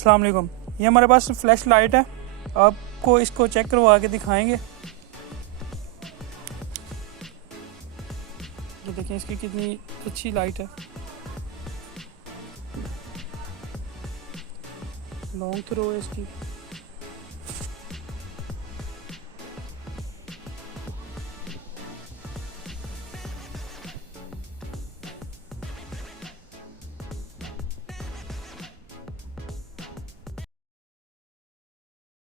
अस्सलाम वालेकुम। ये हमारे पास फ्लैश लाइट है, आपको इसको चेक करवा के दिखाएंगे। ये देखें इसकी कितनी अच्छी लाइट है, लॉन्ग थ्रो है इसकी।